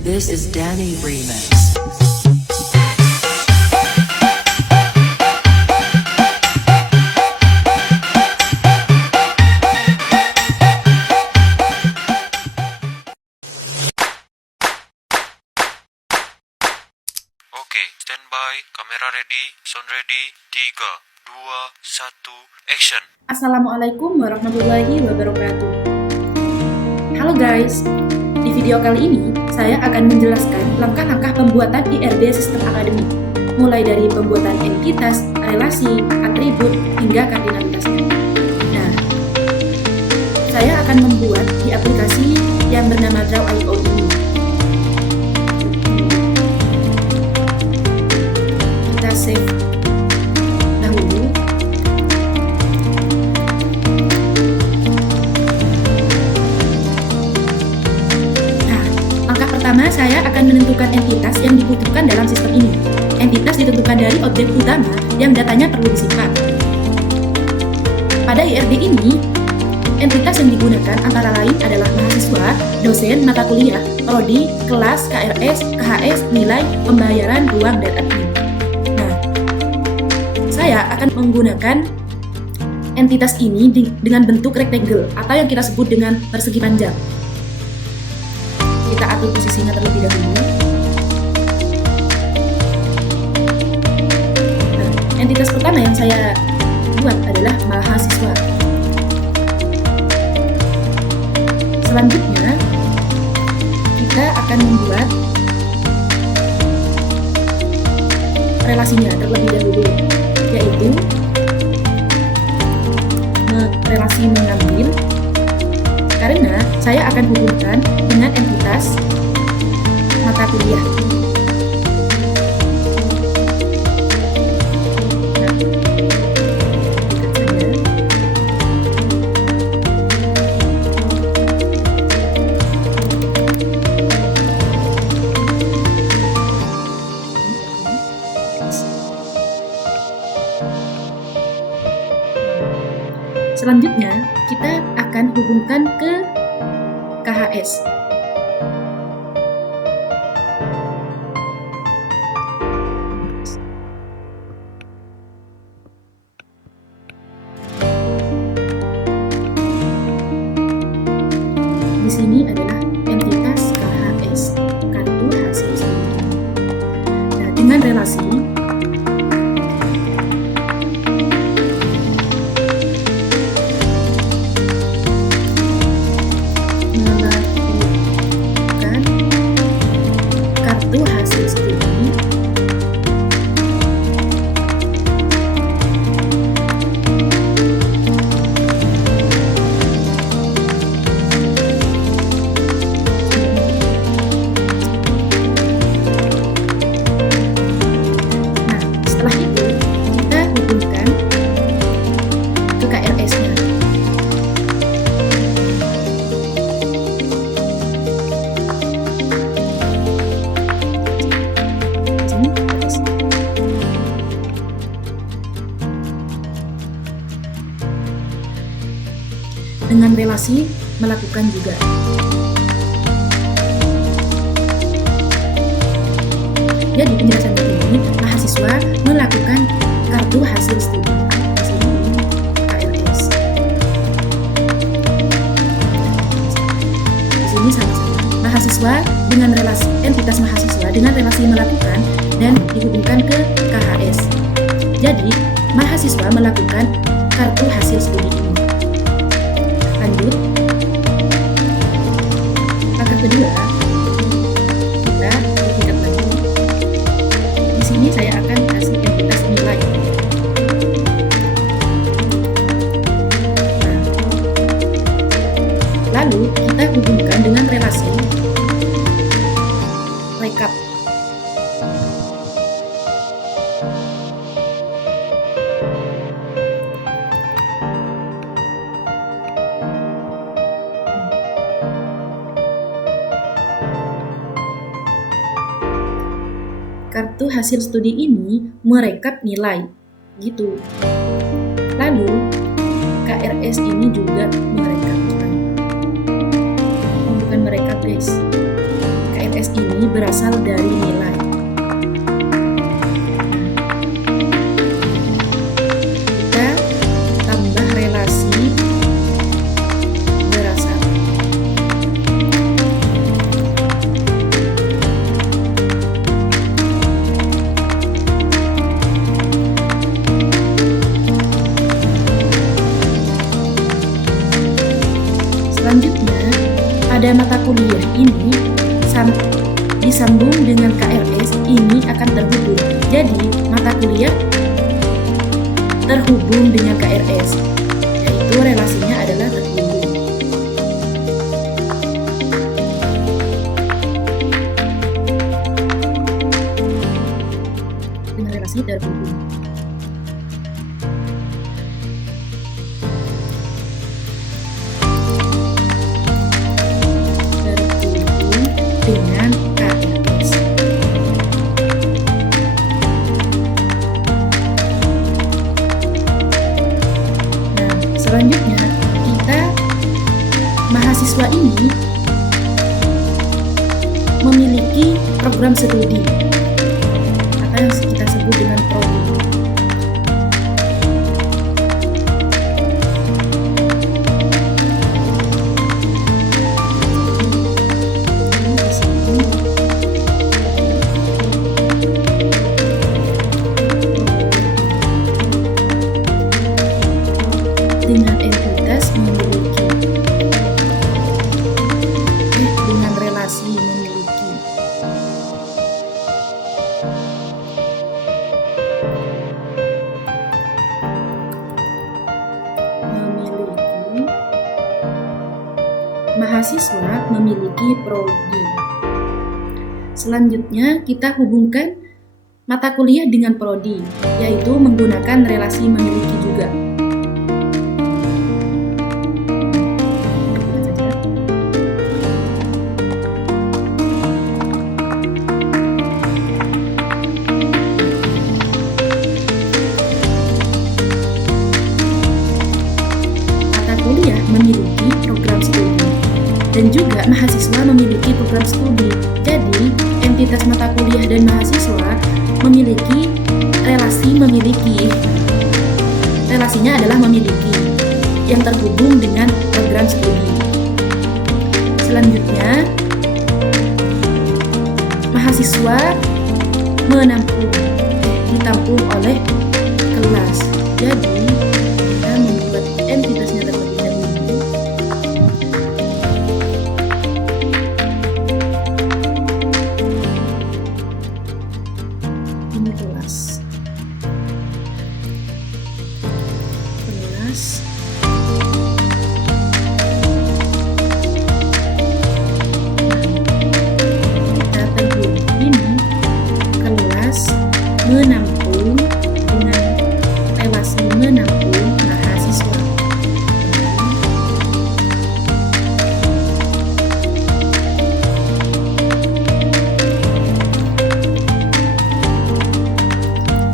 This is Danny Remix. Oke, standby, kamera ready, sound ready, 3, 2, 1, action. Assalamualaikum warahmatullahi wabarakatuh. Halo guys, di video kali ini saya akan menjelaskan langkah-langkah pembuatan IRB Sistem Akademik, mulai dari pembuatan entitas, relasi, atribut, hingga kardinalitasnya. Nah, saya akan membuat di aplikasi yang bernama Draw.io ini. Kita save dahulu. Pertama, saya akan menentukan entitas yang dibutuhkan dalam sistem ini. Entitas ditentukan dari objek utama yang datanya perlu disimpan. Pada IRB ini, entitas yang digunakan antara lain adalah mahasiswa, dosen, mata kuliah, prodi, kelas, KRS, KHS, nilai, pembayaran, ruang, dan admin. Nah, saya akan menggunakan entitas ini dengan bentuk rectangle atau yang kita sebut dengan persegi panjang. Kita atur posisinya terlebih dahulu. Nah, entitas pertama yang saya buat adalah mahasiswa. Selanjutnya, kita akan membuat relasinya terlebih dahulu, yaitu relasi mengambil, karena saya akan hubungkan dengan entitas mata kuliah. Nah, selanjutnya, kita akan hubungkan ke KHS. Di sini adalah entitas KHS, kartu hasil studi. Nah, dengan relasi hasil studi nah, setelah itu kita hubungkan ke KRS-nya. Dengan relasi melakukan juga. Jadi penjelasan ini, mahasiswa melakukan kartu hasil studi KRS. Di sini sama-sama mahasiswa dengan relasi entitas mahasiswa dengan relasi melakukan dan dihubungkan ke KHS. Jadi mahasiswa melakukan kartu hasil studi ini. Lanjut, langkah kedua, kita tingkat lagi. Di sini saya akan kasih entitas nilai. Nah, lalu kita hubungkan dengan relasi rekap. Kartu hasil studi ini merekap nilai, gitu. Lalu KRS ini juga merekap nilai. Oh, bukan merekap guys. KRS ini berasal dari nilai. Kita tambah relasi berasal. Selanjutnya, pada mata kuliah ini disambung dengan KRS ini akan terhubung. Jadi, mata kuliah terhubung dengan KRS, yaitu relasinya adalah terhubung. Dengan relasi terhubung. Dengan KRS. Nah, selanjutnya mahasiswa ini memiliki program studi atau yang kita sebut dengan prodi. Dengan entitas memiliki, dengan relasi memiliki. Mahasiswa memiliki prodi. Selanjutnya kita hubungkan mata kuliah dengan prodi, yaitu menggunakan relasi memiliki juga. Kuliah memiliki program studi dan juga mahasiswa memiliki program studi. Jadi, entitas mata kuliah dan mahasiswa memiliki relasi memiliki. Relasinya adalah memiliki yang terhubung dengan program studi. Selanjutnya, mahasiswa ditampung oleh kelas. Jadi, kita membuat entitasnya terlebih dahulu. Ini kelas. Kita tunggu ini kelas menampung dengan relasi menampung mahasiswa.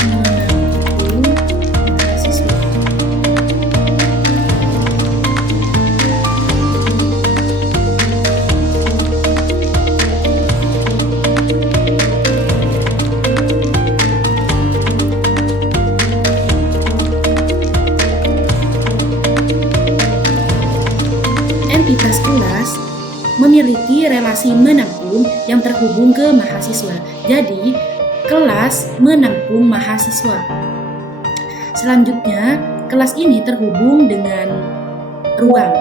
Menampung mahasiswa. Entitas kelas memiliki relasi menampung yang terhubung ke mahasiswa. Jadi, kelas menampung mahasiswa. Selanjutnya, kelas ini terhubung dengan ruang.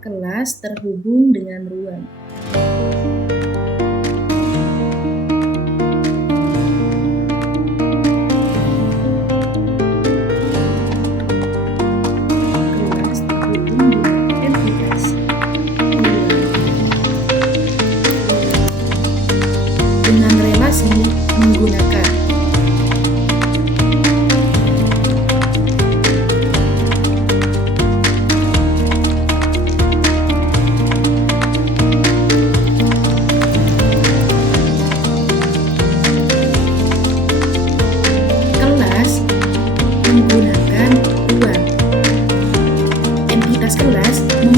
Kelas terhubung dengan ruang. Dengan relasi menggunakan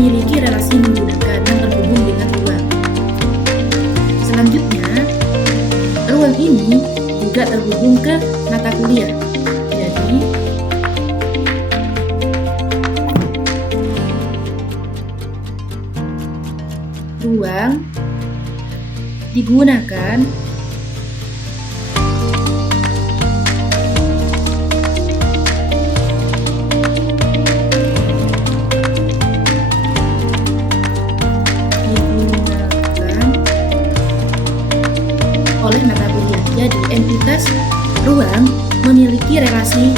memiliki relasi menggunakan yang terhubung dengan ruang. Selanjutnya, ruang ini juga terhubung ke mata kuliah. Jadi, ruang digunakan oleh mata kuliah. Jadi, entitas ruang memiliki relasi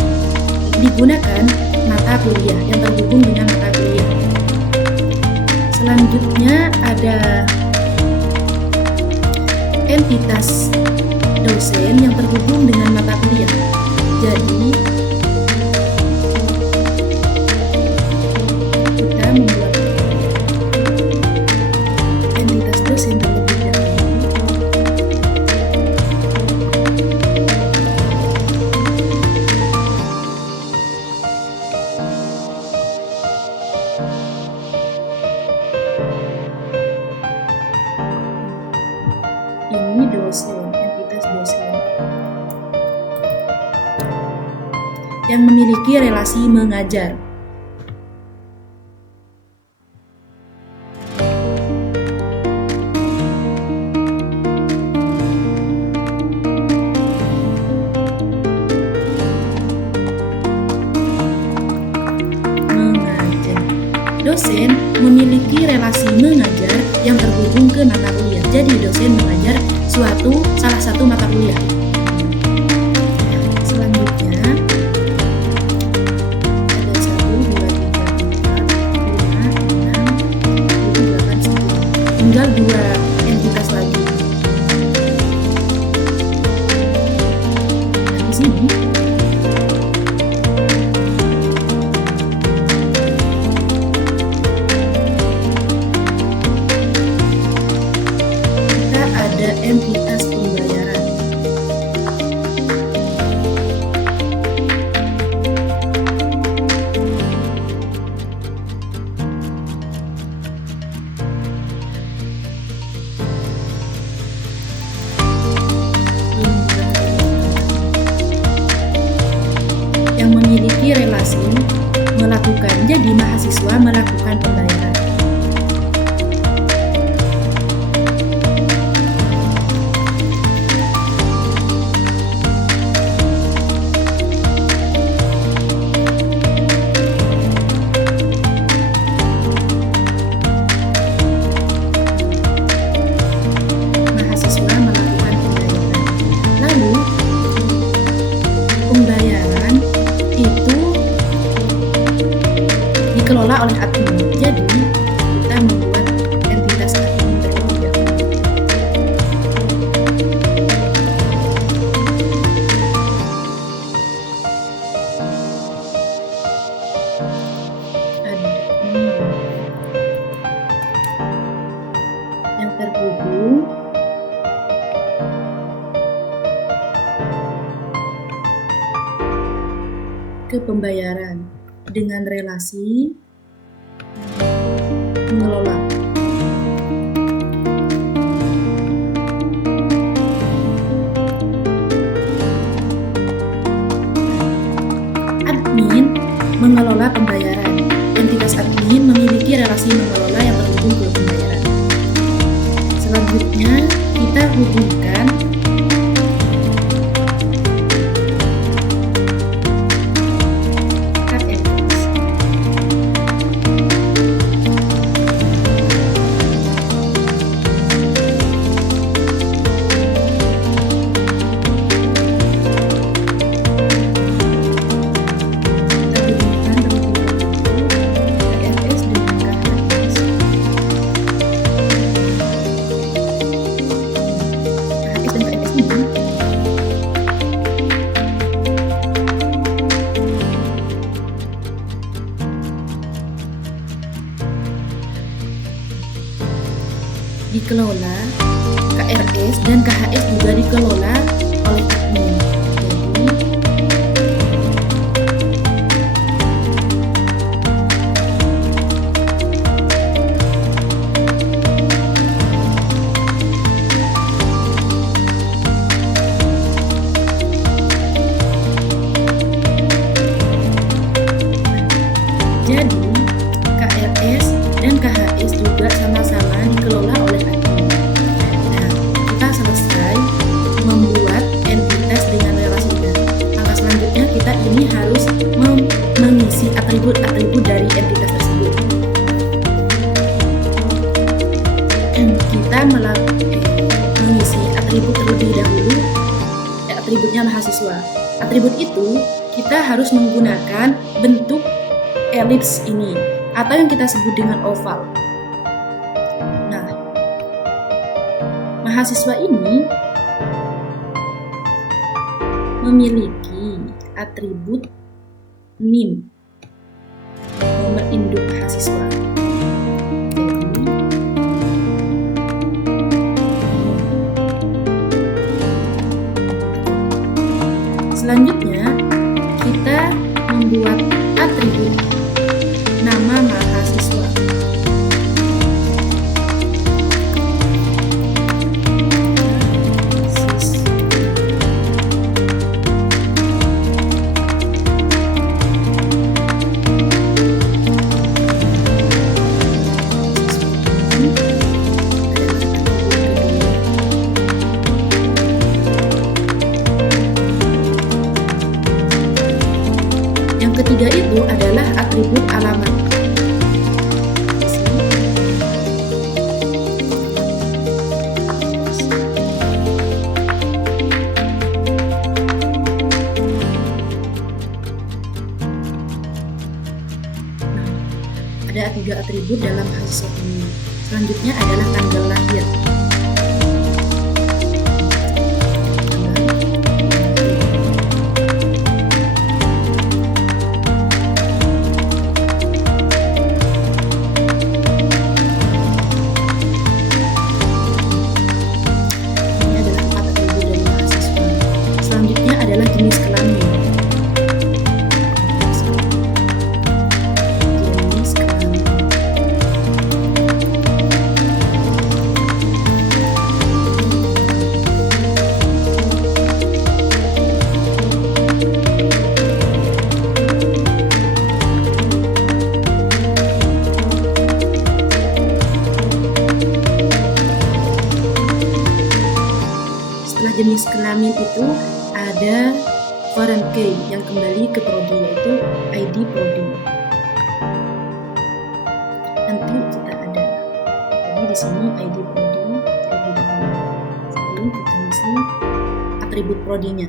digunakan mata kuliah yang terhubung dengan mata kuliah. Selanjutnya ada entitas dosen yang terhubung dengan mata kuliah. Jadi, kita membuat entitas dosen terlebih dahulu. Ini dosen, entitas dosen yang memiliki relasi mengajar. Dosen memiliki relasi mengajar yang terhubung ke mata kuliah. Jadi dosen mengajar salah satu mata kuliah. Selanjutnya ada 1, 2, 3, 4, 5, 6, 7, 8, 9. Tinggal 2 entitas lagi. Nah, di sini ada entitas pembayaran. Yang memiliki relasi melakukan, jadi mahasiswa melakukan pembayaran. Pembayaran itu dikelola oleh admin. Jadi kita membuat entitas admin terlebih dahulu. Admin yang terhubung ke pembayaran dengan relasi mengelola. Admin mengelola pembayaran. Entitas admin memiliki relasi mengelola yang terhubung ke pembayaran. Selanjutnya kita hubungkan dikelola, KRS dan KHS juga dikelola oleh admin. Jadi juga sama-sama dikelola oleh admin. Nah, kita selesai membuat entitas dengan relasinya. Langkah selanjutnya kita ini harus mengisi atribut-atribut dari entitas tersebut. Kita mengisi atribut terlebih dahulu, atributnya mahasiswa. Atribut itu kita harus menggunakan bentuk elips ini atau yang kita sebut dengan oval. Nah, mahasiswa ini memiliki atribut NIM, nomor induk mahasiswa. Selanjutnya, kita membuat atribut nama mahasiswa. Yang ketiga itu adalah atribut alamat. Ada 3 atribut dalam mahasiswa ini. Selanjutnya adalah tanggal lahir. Ini adalah 4 atribut dari mahasiswa. Selanjutnya adalah jenis kelamin. Setelah jenis kelamin itu ada foreign key yang kembali ke prodi, yaitu ID prodi. Nanti kita ada. Jadi di sini ID prodi terlebih dahulu. Sebelum kita isi atribut prodinya.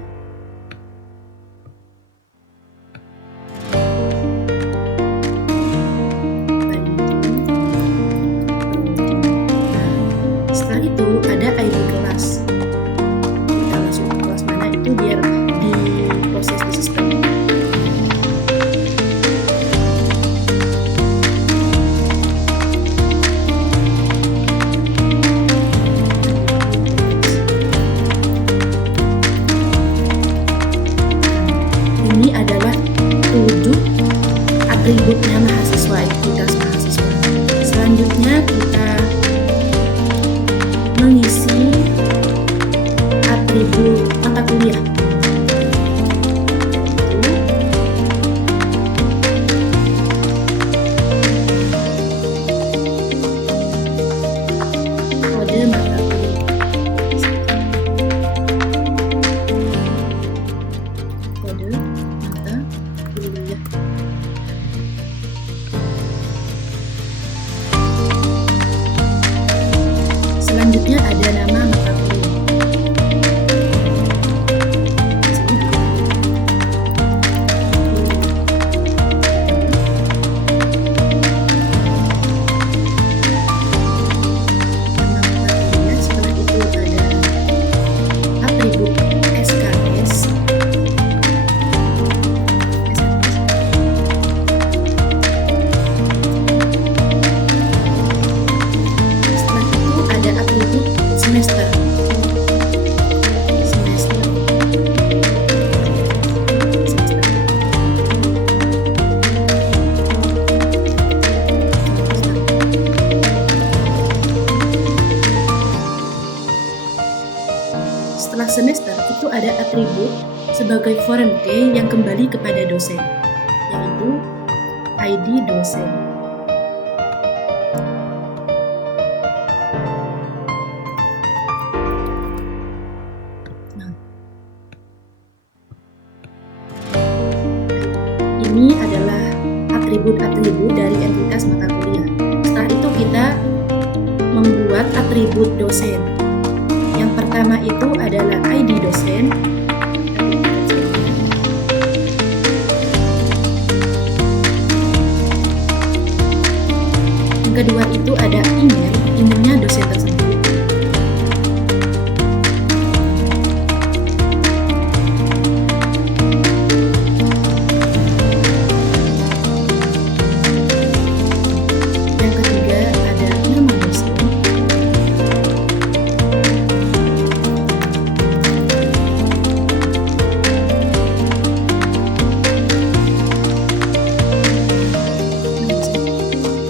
Setelah itu ada ID kelas. Kita masuk ke kelas mana itu biar diproses di sistem. Ini adalah 7 atributnya mahasiswa, entitas mahasiswa. Selanjutnya kita mengisi atribut mata kuliah. Kode mata kuliah. Kode mata kuliah. Selanjutnya ada nama mata kuliah. Setelah itu ada atribut SKS. Setelah itu ada atribut semester. Setelah semester itu ada atribut sebagai foreign key yang kembali kepada dosen, yaitu ID dosen. atribut dosen. Yang pertama itu adalah ID dosen. Yang kedua itu ada emailnya dosen tersebut. Yang ketiga ada nama dosen.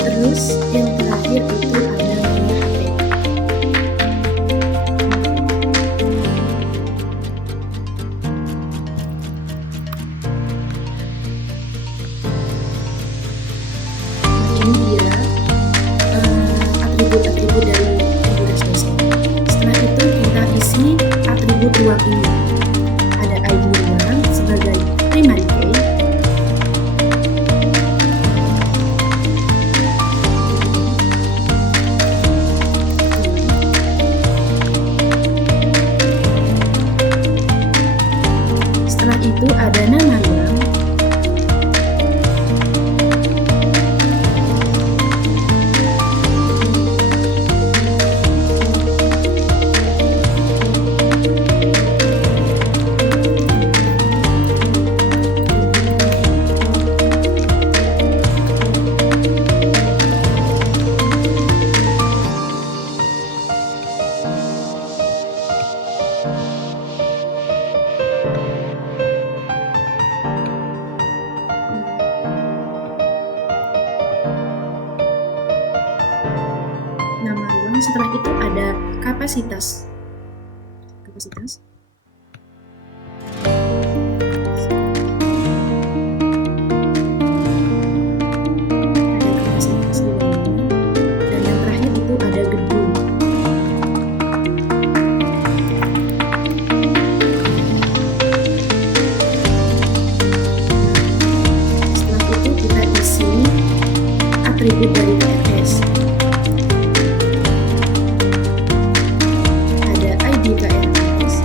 Terus yang terakhir itu ada nomor HP. Ini dia atribut-atribut dari identitas dosen. Setelah itu kita isi atribut ruang ini. Ada ID ruang sebagai primary key. Setelah itu ada nama ruang. Nama ruang. Setelah itu ada kapasitas. Ada kapasitas di bawahnya. Dan yang terakhir itu ada gedung. Setelah itu kita isi atribut dari KRS. Ada ID KRS,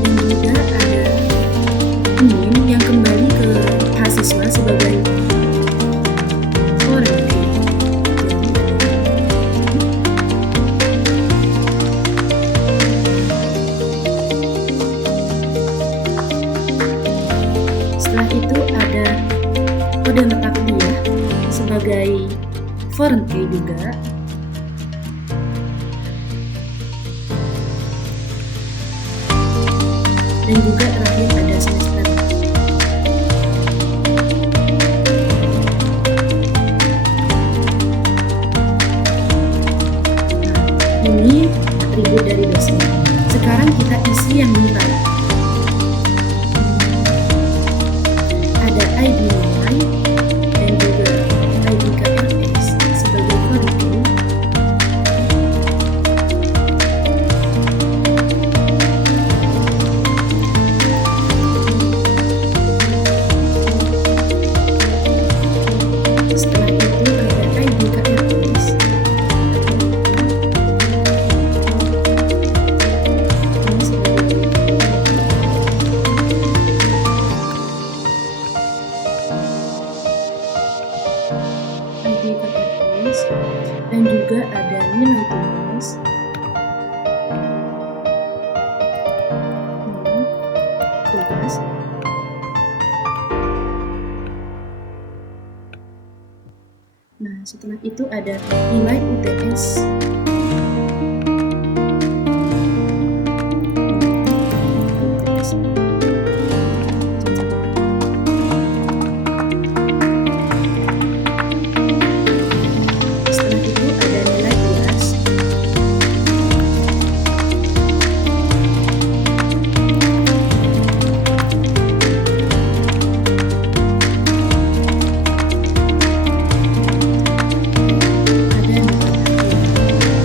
dan juga ada NIM yang kembali ke mahasiswa sebagai foreign key. Setelah itu ada kode letak dia sebagai foreign key juga. Dan juga terakhir ada semester. Nah, ini atribut dari dosen. Sekarang kita isi yang nilai. Ada ID nilai dan juga ID KRS sebagai foreign key. Setelah itu ada ID KRS. Ini sebagai ID KRS, dan juga ada nilai tugas. Nah, setelah itu ada nilai UTS. Setelah itu ada nilai UAS. Ada nilai akhir.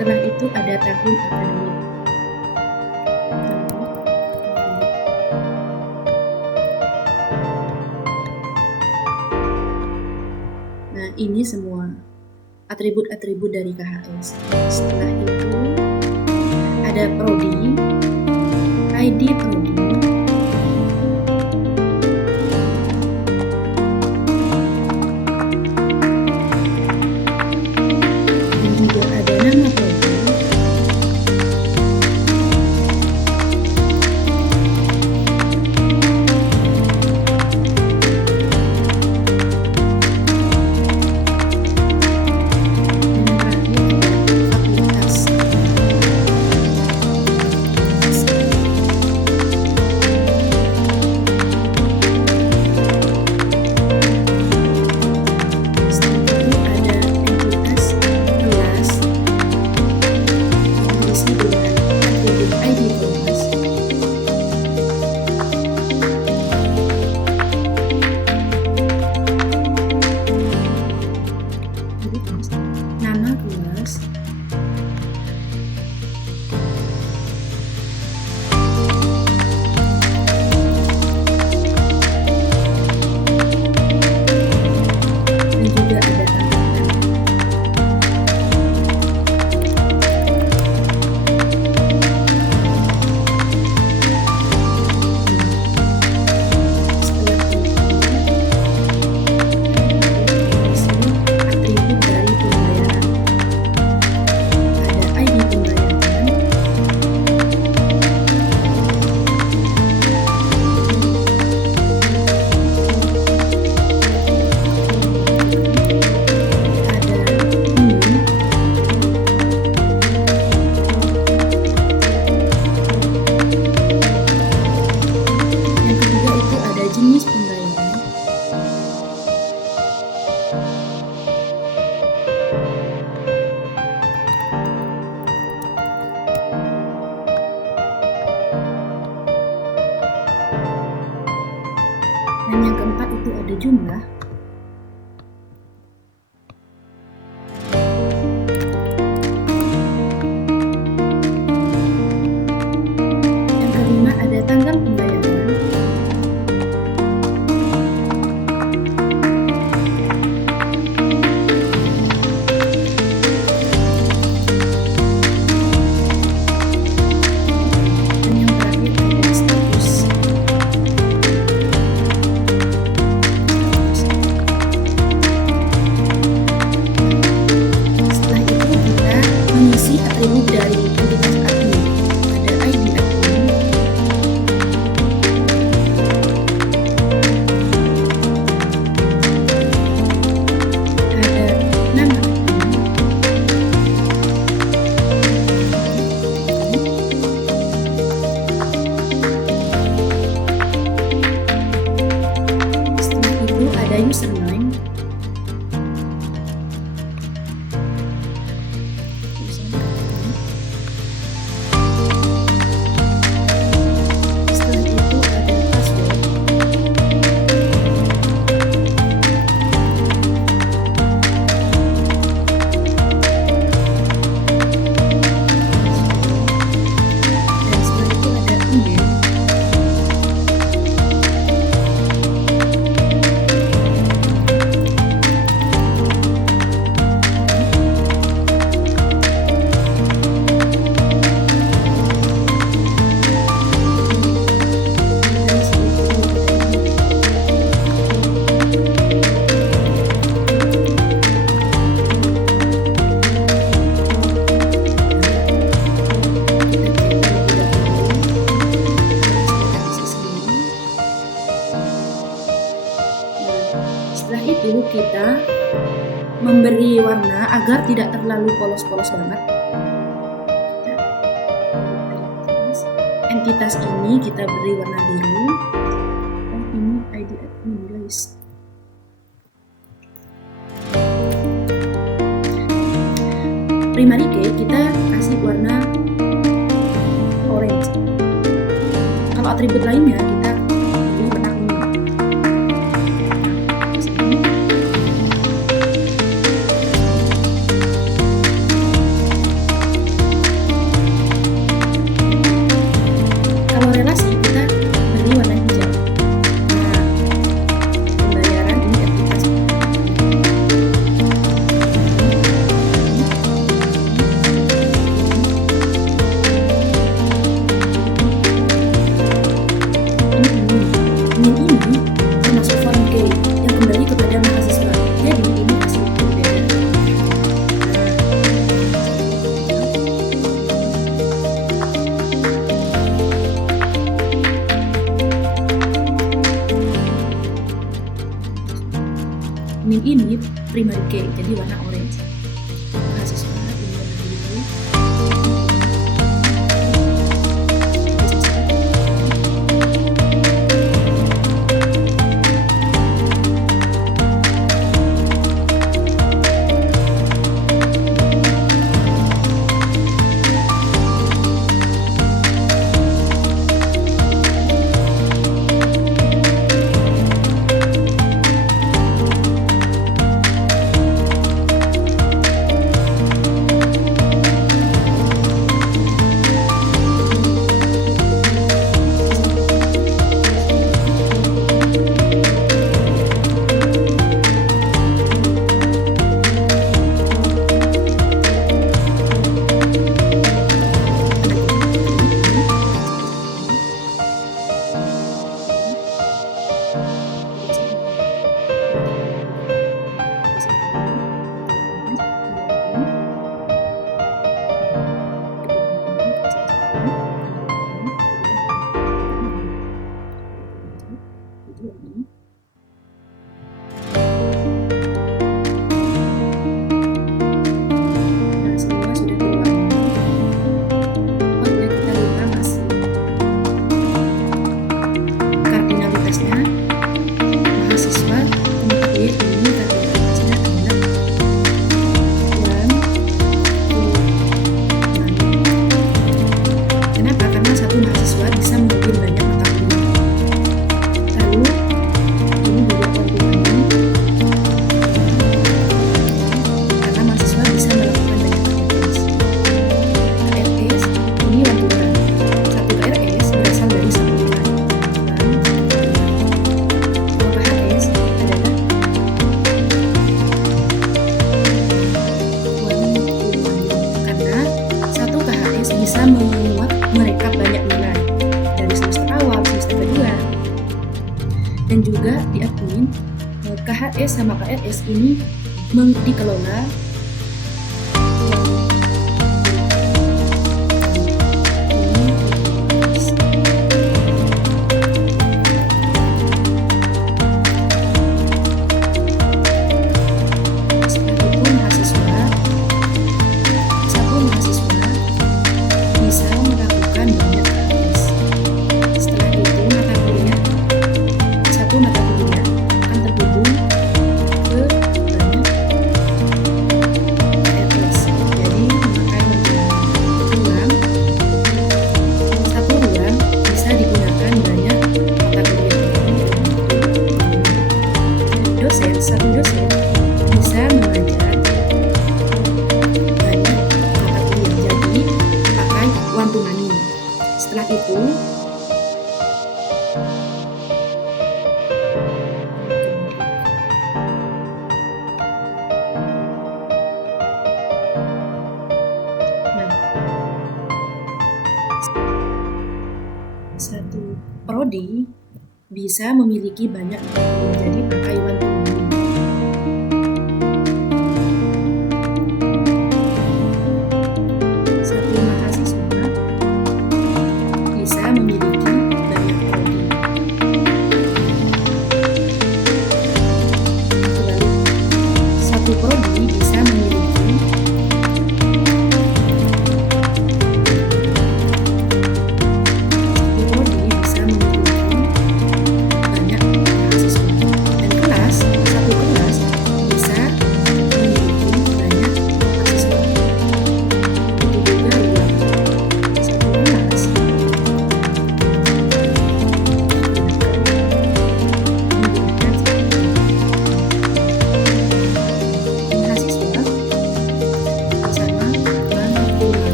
Setelah itu ada tahun akademik. Nah, ini semua atribut-atribut dari KHS. Setelah itu ada prodi, ID prodi, dan juga ada nama prodi, nama kelas, dan juga ada tambahan. Setelah itu atribut dari pembayaran. Ada ID pembayaran, ada NIM, yang ketiga itu ada jenis pembayaran, dan yang keempat itu ada jumlah. Yang kelima ada tanggal pembayaran. Dan yang terakhir ada status. Setelah itu kita mengisi atribut dari entitas admin. Ada ID admin, ada nama admin, setelah itu ada username, setelah itu ada password, dan setelah itu ada email. Dan setelah itu ada Setelah itu kita memberi warna agar tidak terlalu polos-polos banget. Entitas ini kita beri warna biru. Oh, ini ID admin guys. Primary key kita kasih warna orange. Kalau atribut lainnya kita beri warna kuning. primary key, jadi warna orange. Mahasiswa ini warna biru. Bisa memuat merekap banyak nilai dari semester awal, semester kedua, dan juga di admin KHS sama KRS ini dikelola satu dosen bisa mengajar banyak mata kuliah, jadi pakai one to many. Setelah itu satu prodi bisa memiliki banyak mata kuliah, jadi pakai one to many.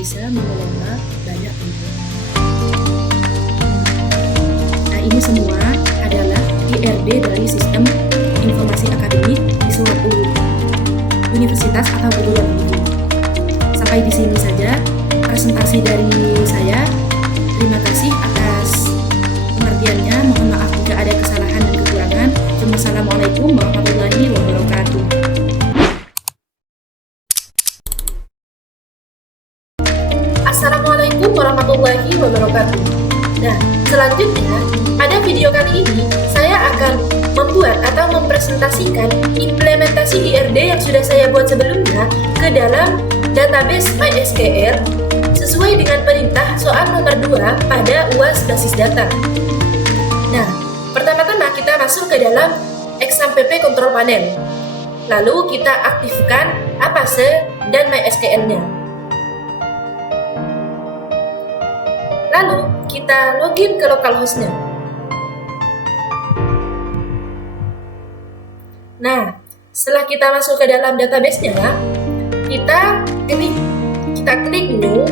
Bisa mengelola banyak ilmu. Nah, ini semua adalah IRD dari sistem informasi akademik di suatu universitas atau perguruan tinggi. Sampai di sini saja presentasi dari saya. Terima kasih atas pengertiannya. Mohon maaf jika ada kesalahan dan kekurangan. Wassalamualaikum warahmatullahi wabarakatuh. Assalamualaikum warahmatullahi wabarakatuh. Nah, selanjutnya pada video kali ini saya akan membuat atau mempresentasikan implementasi IRD yang sudah saya buat sebelumnya ke dalam database MySQL sesuai dengan perintah soal nomor 2 pada UAS basis data. Nah, pertama-tama kita masuk ke dalam XAMPP control panel. Lalu kita aktifkan Apase dan MySQL-nya. Lalu kita login ke localhost-nya. Nah, setelah kita masuk ke dalam database-nya, kita klik new.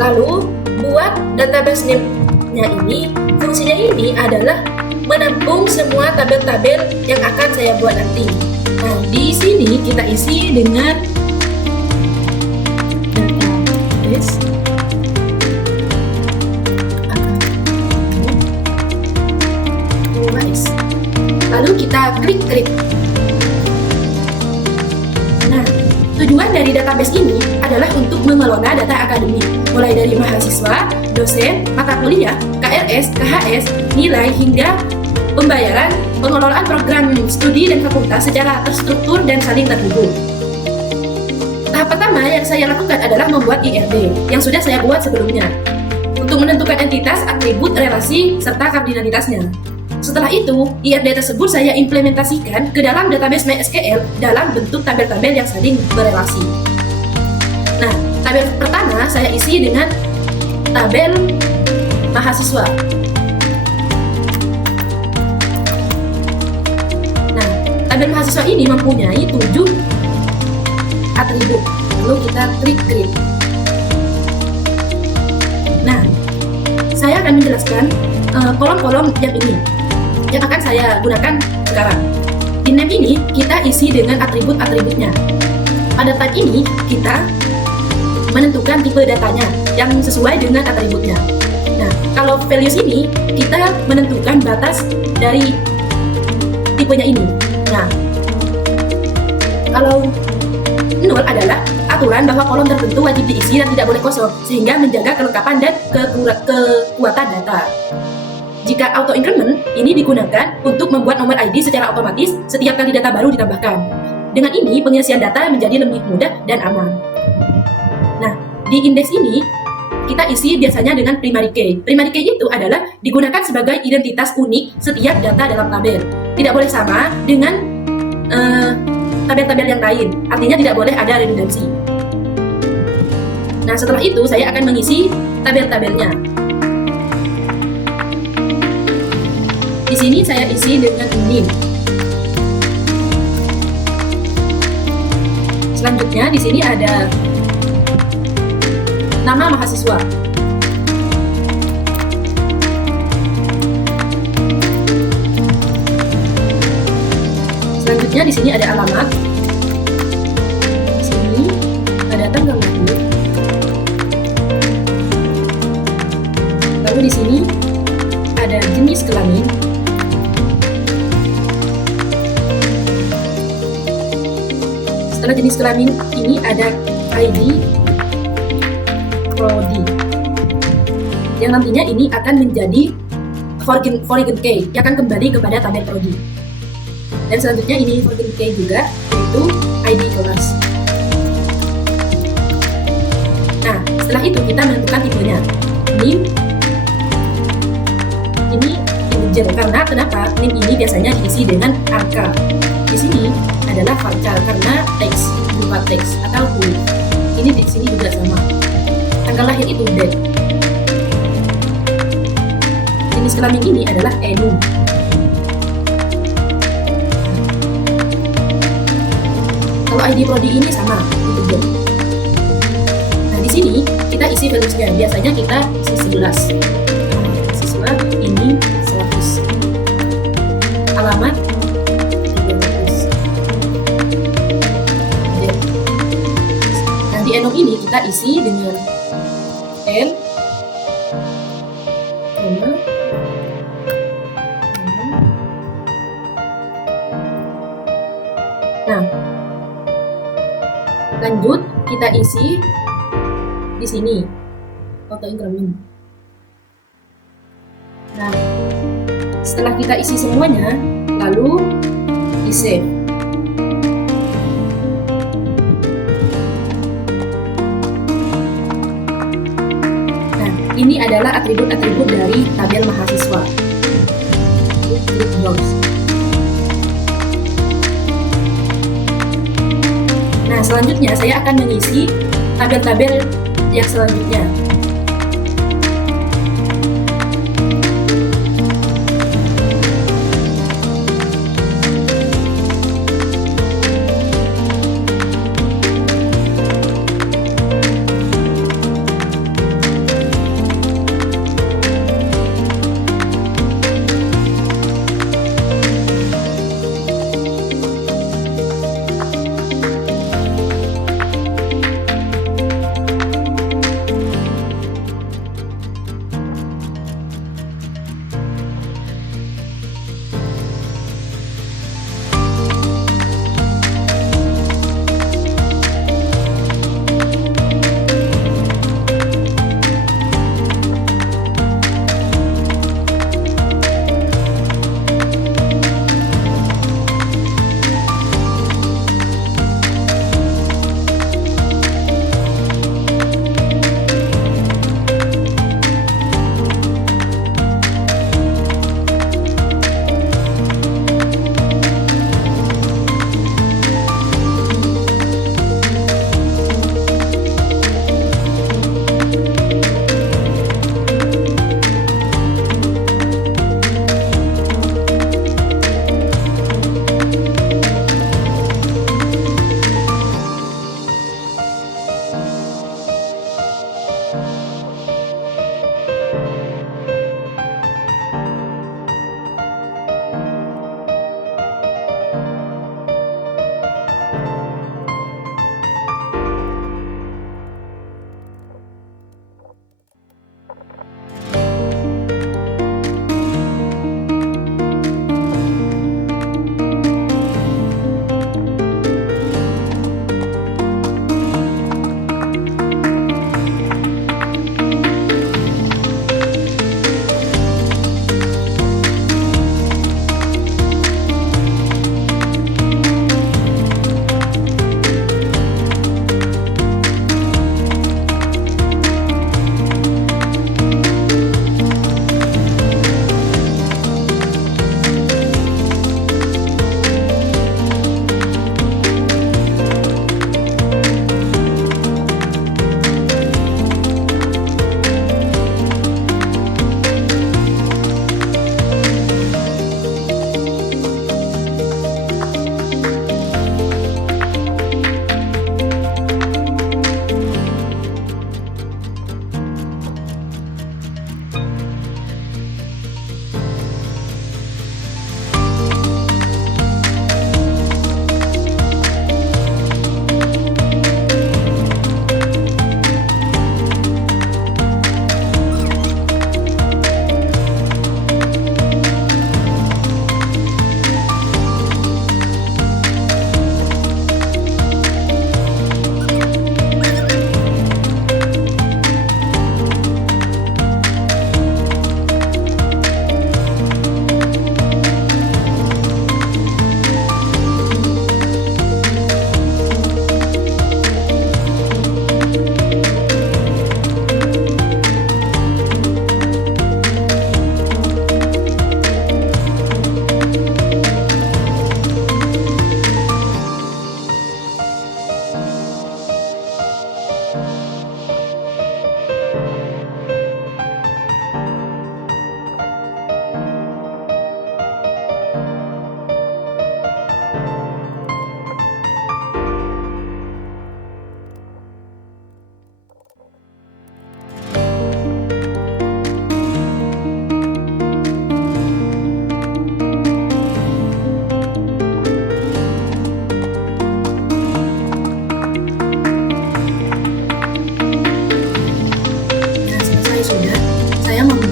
Lalu buat database name-nya ini, fungsinya ini adalah menampung semua tabel-tabel yang akan saya buat nanti. Nah, di sini kita isi dengan database UAS. Lalu kita klik. Nah, tujuan dari database ini adalah untuk mengelola data akademik, mulai dari mahasiswa, dosen, mata kuliah, KRS, KHS, nilai, hingga pembayaran, pengelolaan program studi dan fakultas secara terstruktur dan saling terhubung. Tahap pertama yang saya lakukan adalah membuat IRD yang sudah saya buat sebelumnya untuk menentukan entitas, atribut, relasi, serta kardinalitasnya. Setelah itu, IRD tersebut saya implementasikan ke dalam database MySQL dalam bentuk tabel-tabel yang saling berelasi. Nah, tabel pertama saya isi dengan tabel mahasiswa. Nah, tabel mahasiswa ini mempunyai 7 atribut. Lalu kita klik. Nah, saya akan menjelaskan kolom-kolom yang ini yang akan saya gunakan sekarang. Di name ini kita isi dengan atribut-atributnya. Pada tab ini kita menentukan tipe datanya yang sesuai dengan atributnya. Nah, kalau values ini kita menentukan batas dari tipenya ini. Nah, kalau 0 adalah aturan bahwa kolom tertentu wajib diisi dan tidak boleh kosong, sehingga menjaga kelengkapan dan kekuatan data. Jika auto increment, ini digunakan untuk membuat nomor ID secara otomatis setiap kali data baru ditambahkan. Dengan ini, pengisian data menjadi lebih mudah dan aman. Nah, di indeks ini, kita isi biasanya dengan primary key. Primary key itu adalah digunakan sebagai identitas unik setiap data dalam tabel. Tidak boleh sama dengan tabel-tabel yang lain, artinya tidak boleh ada redundansi. Nah, setelah itu saya akan mengisi tabel-tabelnya. Di sini saya isi dengan NIM. Selanjutnya di sini ada nama mahasiswa. Selanjutnya di sini ada alamat. Di sini ada tanggal lahir. Lalu di sini ada jenis kelamin. Setelah jenis kelamin ini ada ID prodi yang nantinya ini akan menjadi foreign key yang akan kembali kepada tabel prodi. Dan selanjutnya ini foreign key juga, yaitu ID kelas. Nah, setelah itu kita menentukan tipenya. NIM ini integer, karena kenapa? NIM ini biasanya diisi dengan angka. Di sini adalah varchar karena teks, berupa teks atau huruf. Ini di sini juga sama. Tanggal lahir itu date. Jenis kelamin ini adalah enum. Kalau ID prodi ini sama, integer. Nah, di sini kita isi values-nya. Biasanya kita isi 11. Siswa ini 100. Alamat enum ini kita isi dengan L, nah, lanjut kita isi di sini auto increment. Nah, setelah kita isi semuanya, lalu di save. Nah, ini adalah atribut-atribut dari tabel mahasiswa. Klik browse. Nah, selanjutnya saya akan mengisi tabel-tabel yang selanjutnya.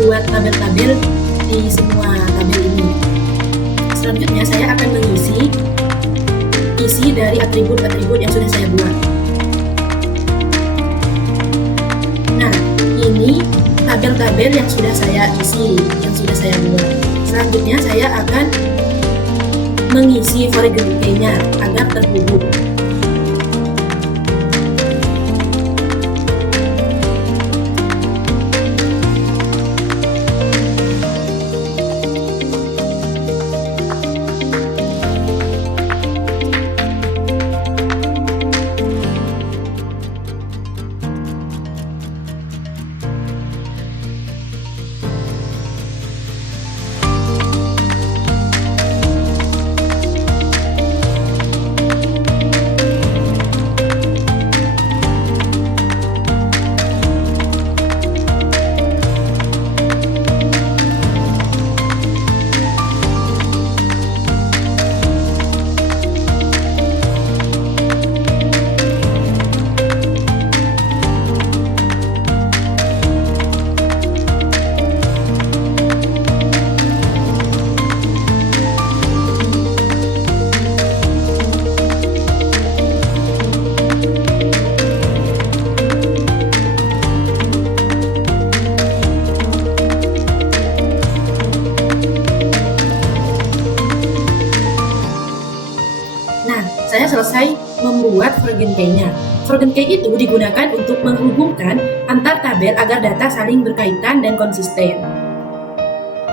membuat tabel-tabel di semua tabel ini. Selanjutnya saya akan mengisi isi dari atribut-atribut yang sudah saya buat. tabel-tabel yang sudah saya isi, yang sudah saya buat. Selanjutnya saya akan mengisi foreign key-nya agar terhubung. Nah, saya selesai membuat foreign key-nya. Foreign key itu digunakan untuk menghubungkan antar tabel agar data saling berkaitan dan konsisten.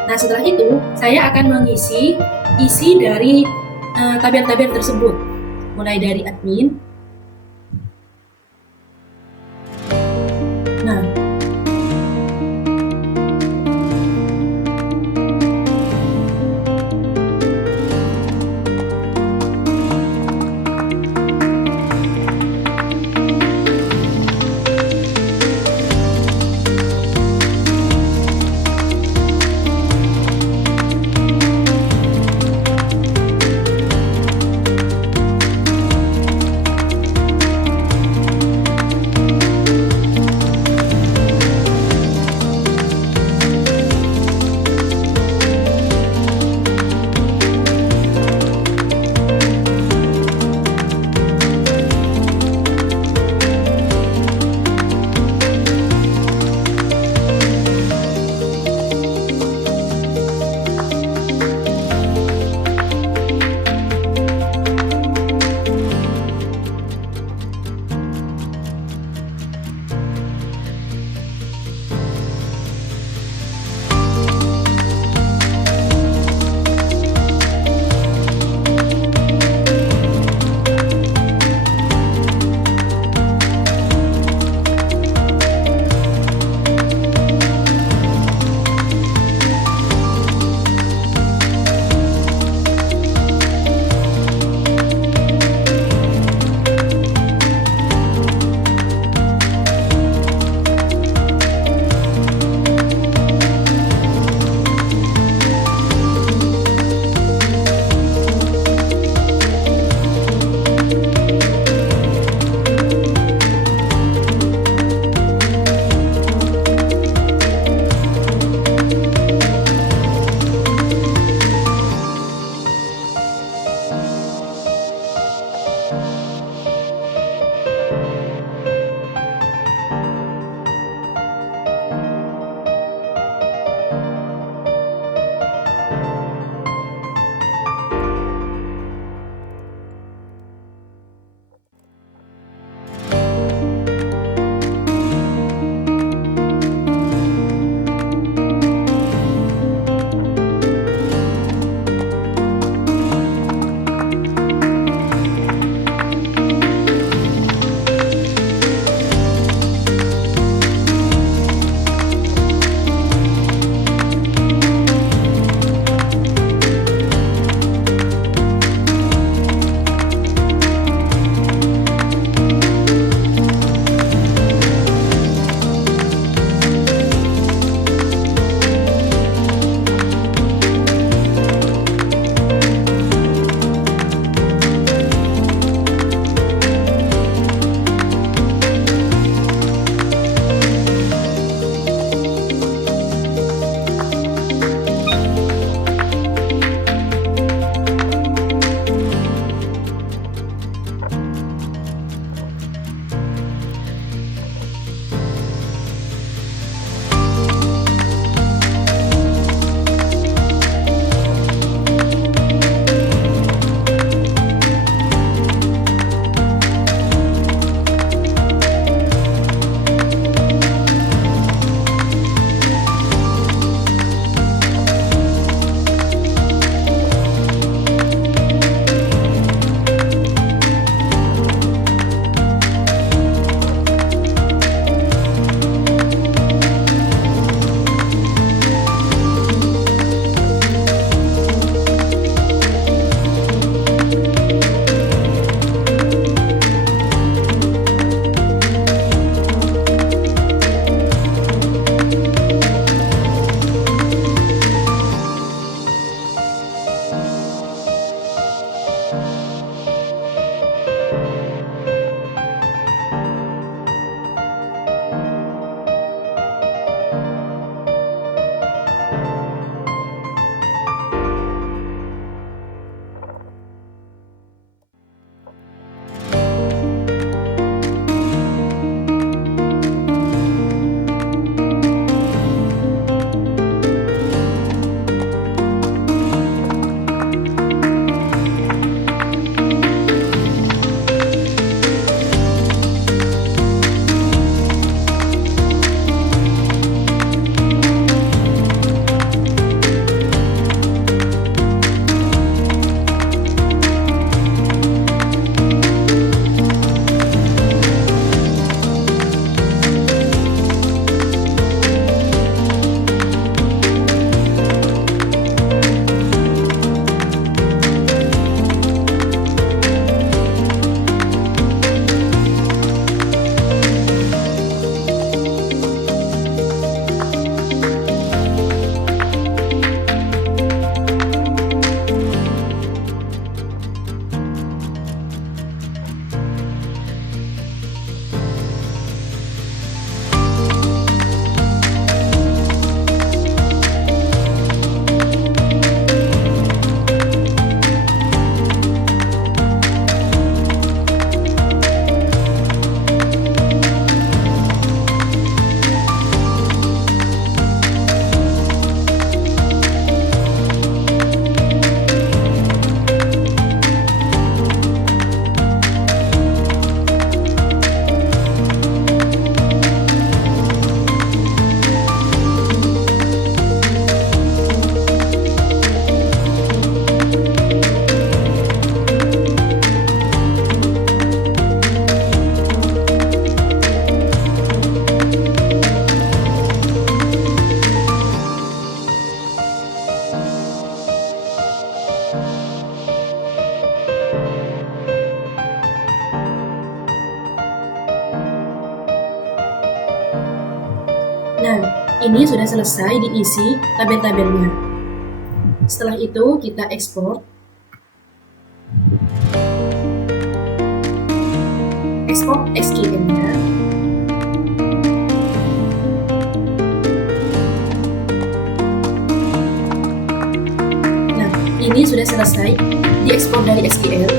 Nah, setelah itu, saya akan mengisi isi dari tabel-tabel tersebut. Mulai dari admin. Nah, Nah, ini sudah selesai diisi tabel-tabelnya. Setelah itu kita ekspor. Ekspor SQL-nya. Nah, ini sudah selesai diekspor dari SQL.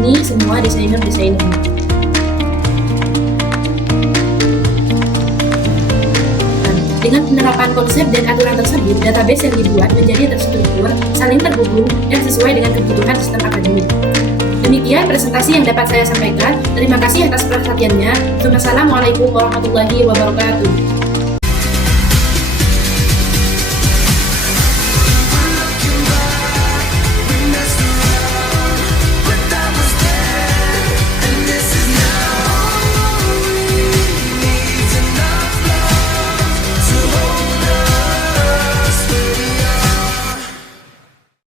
Ini semua desainer-desainer. Dengan penerapan konsep dan aturan tersebut, database yang dibuat menjadi terstruktur, saling terhubung, dan sesuai dengan kebutuhan sistem akademik. Demikian presentasi yang dapat saya sampaikan. Terima kasih atas perhatiannya. Wassalamualaikum warahmatullahi wabarakatuh.